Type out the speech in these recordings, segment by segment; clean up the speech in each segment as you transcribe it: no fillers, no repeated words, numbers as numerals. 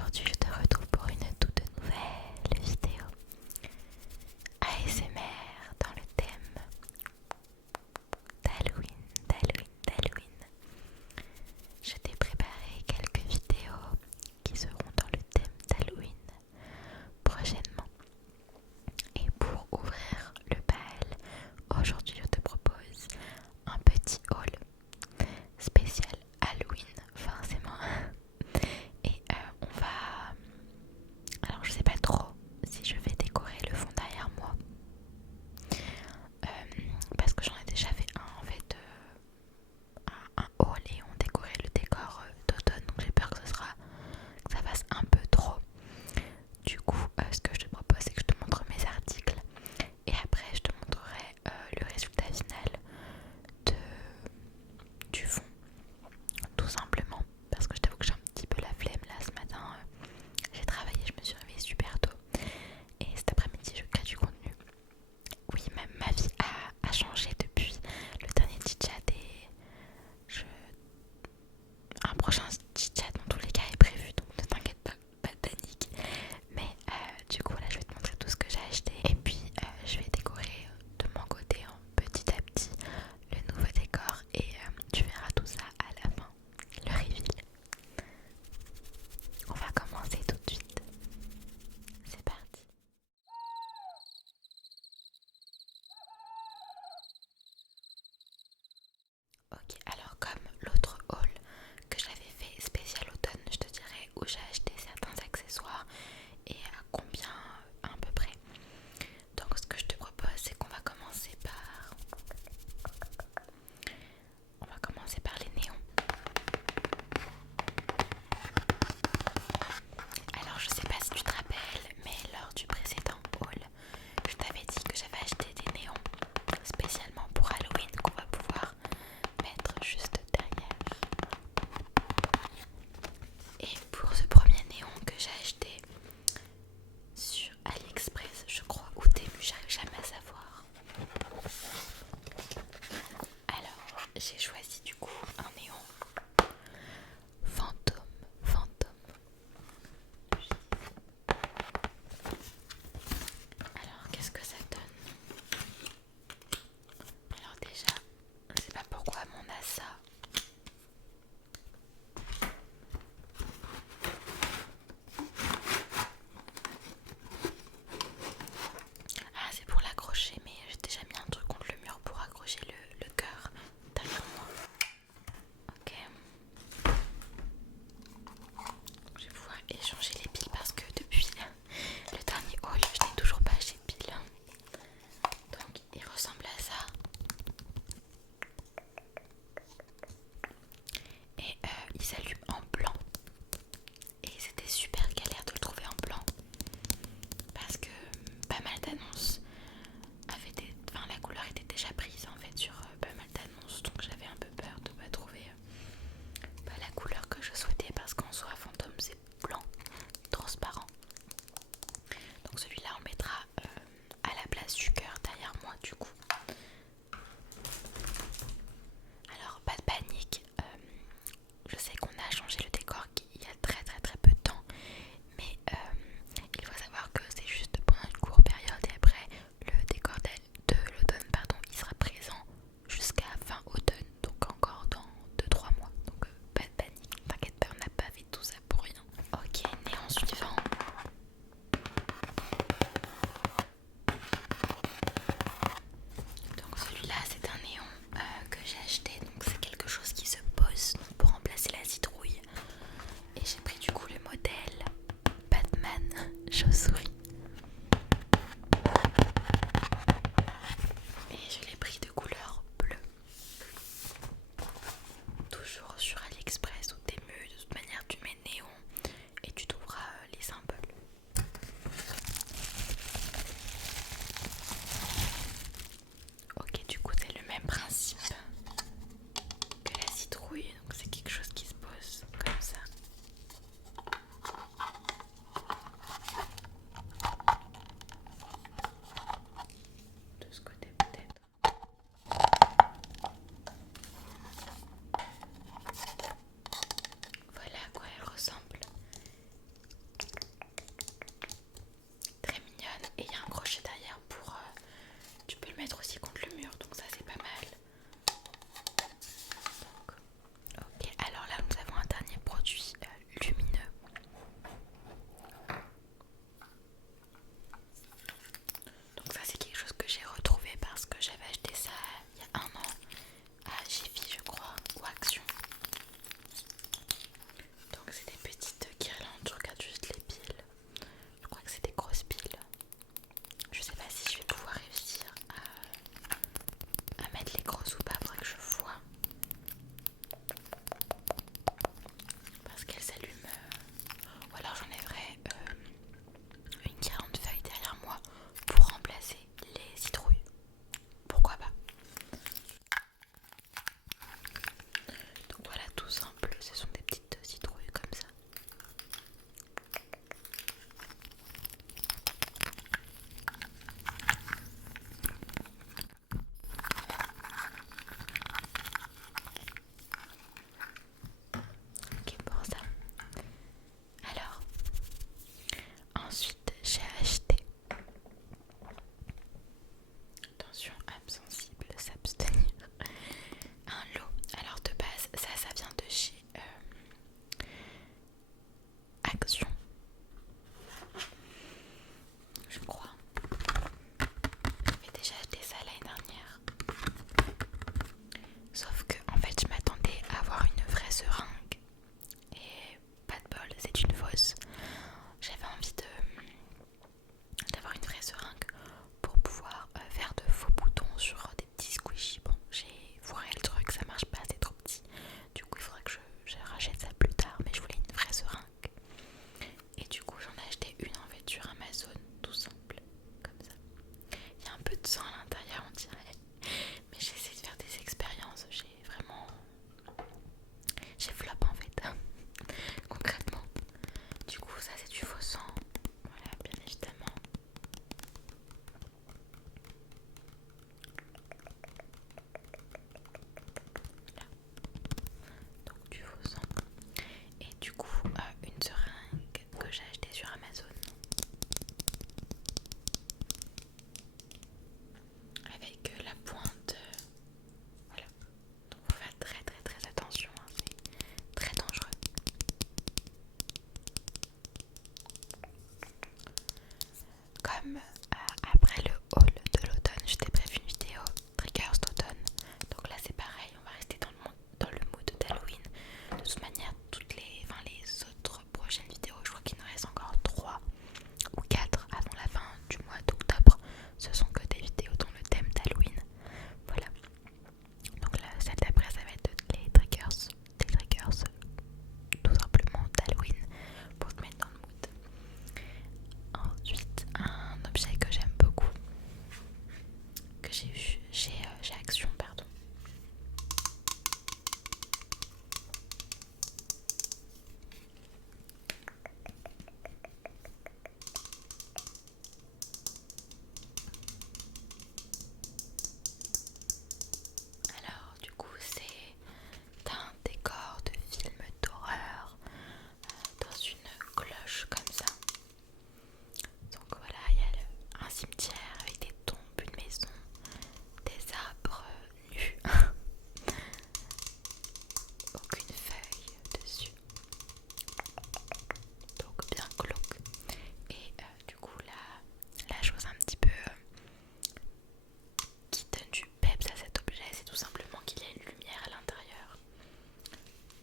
Aujourd'hui je te retrouve pour une toute nouvelle vidéo ASMR dans le thème d'Halloween. Je t'ai préparé quelques vidéos qui seront dans le thème d'Halloween prochainement. Et pour ouvrir le bal, aujourd'hui je te propose un petit haul spécial Halloween forcément. Et on va... Alors je sais pas trop si je vais décorer le fond derrière moi. Parce que j'en ai déjà fait un en fait, un haul et on décorait le décor d'automne. Donc j'ai peur que que ça fasse un peu trop. Du coup ce que je te propose c'est que je te montre mes articles. Et après je te montrerai le résultat final de, du fond. Tout simplement. Parce que je t'avoue que j'ai un petit peu la flemme là ce matin. J'ai travaillé, je me suis réveillée super tôt. Et cet après-midi je crée du contenu. Oui, même ma vie a changé depuis le dernier chit-chat et un prochain chit-chat dans tous les cas est prévu, donc ne t'inquiète pas de panique. Mais du coup là je vais te montrer tout ce que j'ai acheté et puis je vais décorer de mon côté petit à petit le nouveau décor et tu verras tout ça à la fin, le reveal. On va commencer tout de suite. C'est parti. Ok, alors comme l'autre haul que j'avais fait spécial automne, je te dirai où j'ai acheté certains accessoires et à combien à peu près. Donc ce que je te propose c'est qu'on va commencer par... les néons. Alors je sais pas si tu te rappelles, mais lors du précédent haul, je t'avais dit que j'avais acheté des néons spécialement pour Halloween qu'on va pouvoir mettre juste derrière. Et pour ce premier néon que j'ai acheté sur AliExpress, je crois, ou Temu, j'arrive jamais à savoir. Alors, j'ai choisi du coup un néon fantôme. Alors, qu'est-ce que ça donne? Alors déjà, je sais pas pourquoi, mais on a ça. Ah, c'est pour l'accrocher, mais j'ai déjà mis un truc contre le mur pour accrocher le cœur derrière moi. Ok. Je vais pouvoir échanger les piles parce que depuis le dernier haul, je n'ai toujours pas acheté de piles. Donc, il ressemble à ça. Et il s'allume en blanc. Et c'était super galère de le trouver en blanc. Parce que pas mal d'annonces avaient des... Enfin, la couleur était déjà prise en fait sur pas mal d'annonces. Donc j'avais un peu peur de pas trouver la couleur que je souhaitais. Parce qu'en soi, fantôme c'est blanc, transparent. Donc celui-là on mettra à la place du cœur derrière moi du coup. Alors pas de panique, je sais qu'on a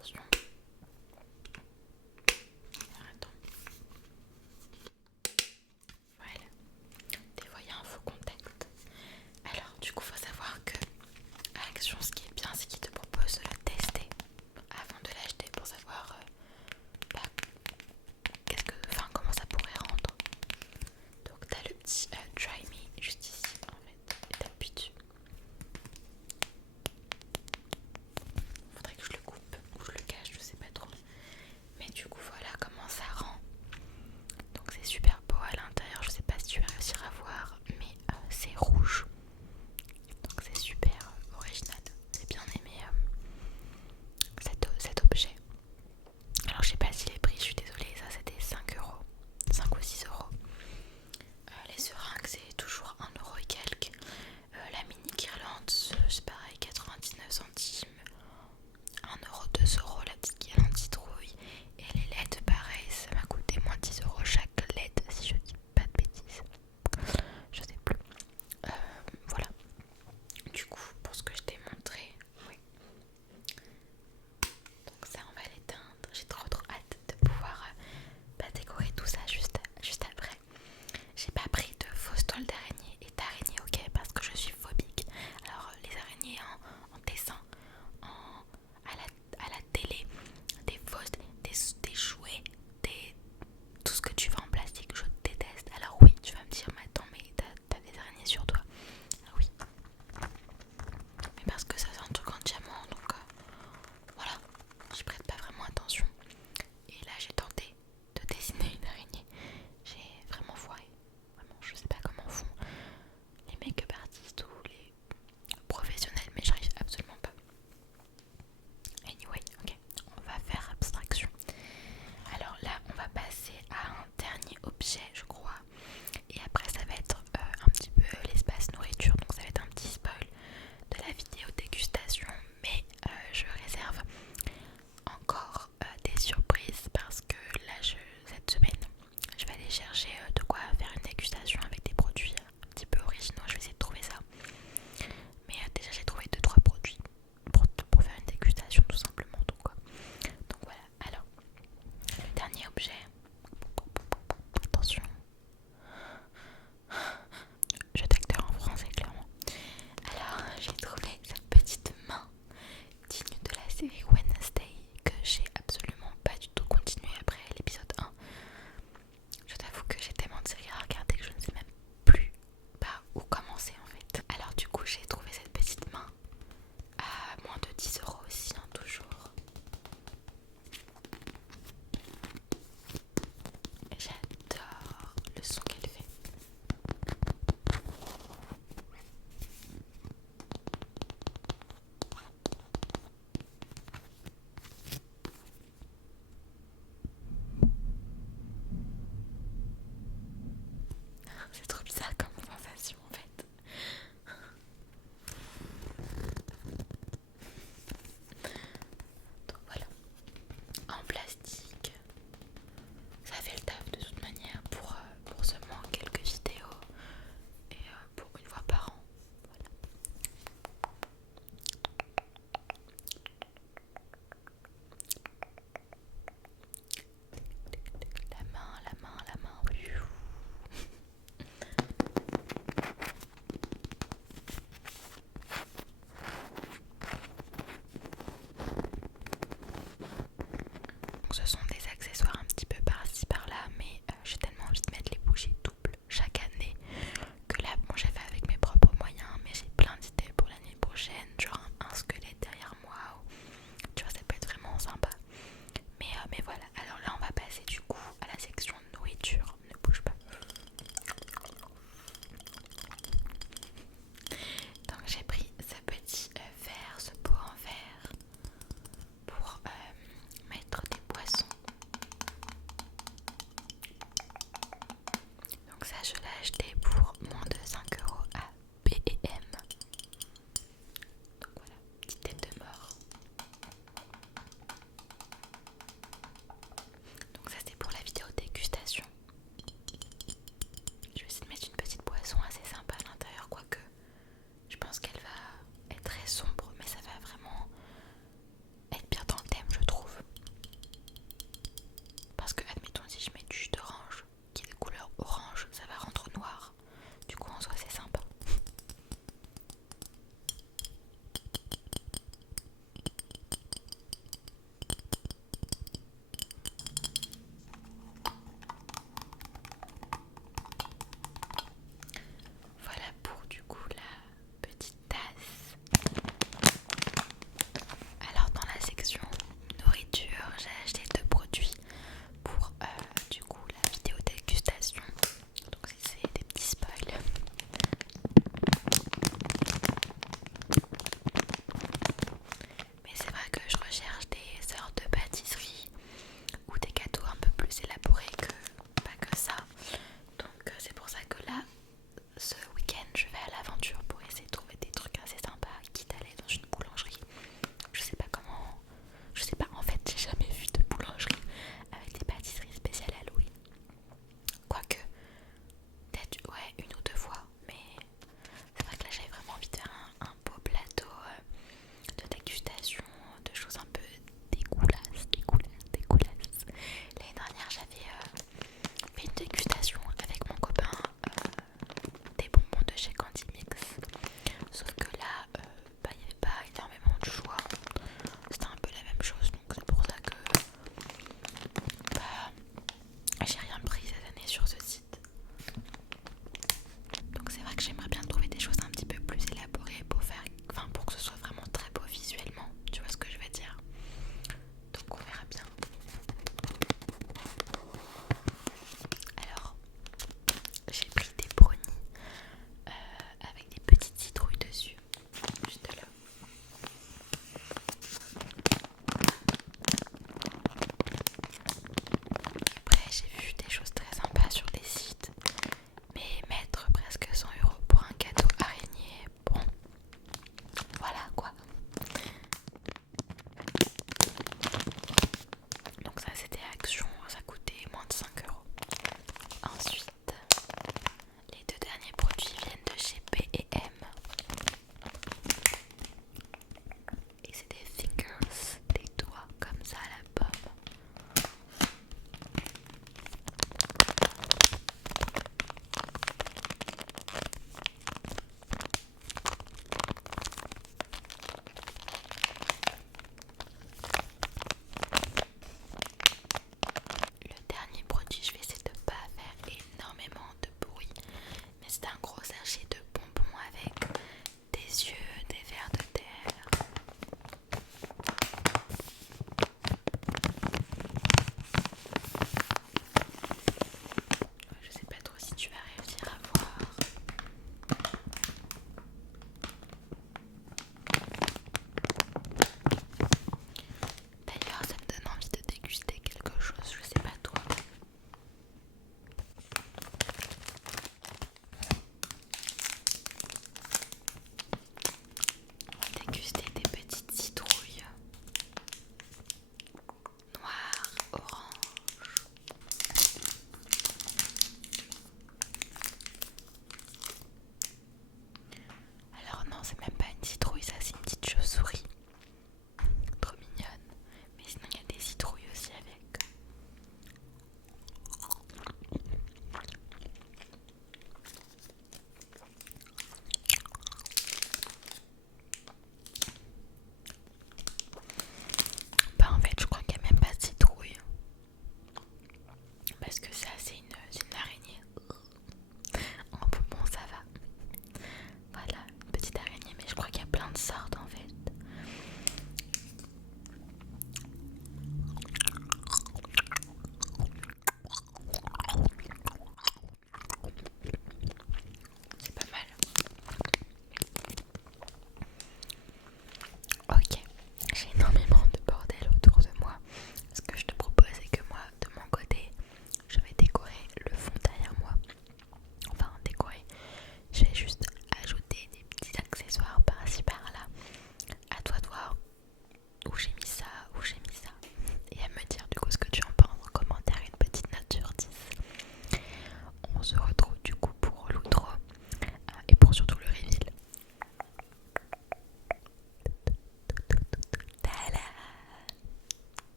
Attention. Attends. Voilà. Des fois il y a un faux contact. Alors du coup faut savoir que Action, ce qui est bien, c'est qu'il te propose de le tester avant de l'acheter pour savoir bah, comment ça pourrait rendre. Donc t'as le petit Try Me juste ici en fait, et t'appuies dessus. Faudrait que je le coupe ou je le cache, je sais pas trop. Mais du coup voilà comment ça rend. Donc c'est super beau à l'intérieur, je sais pas si tu vas réussir à voir, mais c'est rouge. Donc c'est super original. J'ai bien aimé cet objet. Alors je sais pas si les prix, je suis désolée, ça c'était 5 euros, 5 ou 6 euros. Les seringues c'est toujours 1 euro et quelques. La mini guirlande c'est pareil, 99 centimes. 1 euro, 2 euros la petite guirlande citrouille. Et les LED pareil, ça m'a coûté moins 10 euros chaque LED si je dis pas de bêtises. Je sais plus. Voilà. Du coup pour ce que je t'ai montré, oui. Donc ça on va l'éteindre. J'ai trop hâte de pouvoir décorer tout ça juste après. J'ai pas pris de fausses toiles d'araignée et d'araignées, ok, parce que je suis phobique. Alors les araignées en dessin, à la télé, des fausses, des jouets, tout ce que tu veux en plastique, je déteste. Alors oui, tu vas me dire, mais attends, mais t'as des araignées sur toi. Oui, mais parce que ça c'est un truc en diamant, donc voilà, j'y prête pas vraiment attention. Et là j'ai tenté de dessiner une araignée. J'ai vraiment foiré. Vraiment, je sais pas comment font les make-up artistes ou les professionnels, mais j'arrive absolument pas. Anyway, ok, on va faire abstraction. Alors là, on va passer à un dernier objet, je crois. Et après, ça va être un petit peu l'espace nourriture. Donc ça va être un petit spoil de la vidéo dégustation. Mais je réserve encore des surprises parce que là, cette semaine, je vais aller chercher de quoi faire une dégustation avec des produits un petit peu originaux. Je vais essayer de trouver ça. Mais déjà, j'ai trouvé 2-3 produits pour faire une dégustation tout simplement. Donc voilà. Alors, le dernier objet. Attention. Je d'acteur en français, clairement. Alors, j'ai trouvé cette petite main digne de la série Wednesday que j'ai absolument pas du tout continué après l'épisode 1. Je t'avoue que j'ai tellement de séries à regarder que je ne sais même plus par où commencer en fait. Alors du coup j'ai trouvé cette petite main à moins de 10 euros aussi, hein, toujours. J'adore le son qu'elle fait. C'est trop bizarre comme sensation en fait. Donc voilà, en plastique, ça fait le taf de toute manière pour seulement quelques vidéos et pour une fois par an. Voilà. La main, oui. Donc ce sont des accessoires un petit peu par-ci par-là, mais j'ai tellement envie de mettre les bougies doubles chaque année que là, bon, j'ai fait avec mes propres moyens, mais j'ai plein d'idées pour l'année prochaine, genre un squelette derrière moi, ou tu vois, ça peut être vraiment sympa. Mais voilà, alors là, on va passer du coup à la section nourriture. Ne bouge pas. Donc j'ai pris ce petit verre, ce pot en verre pour mettre des poissons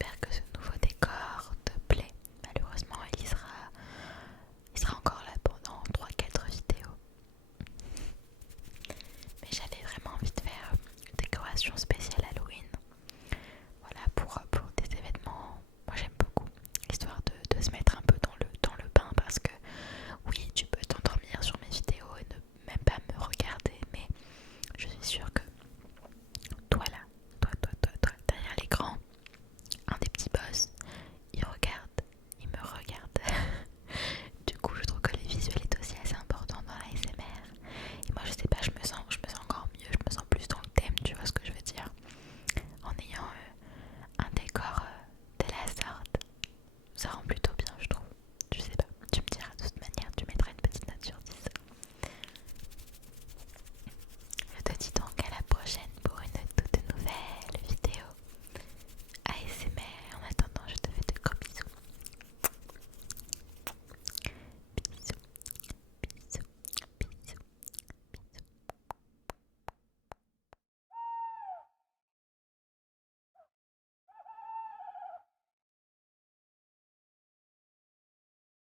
j'espère que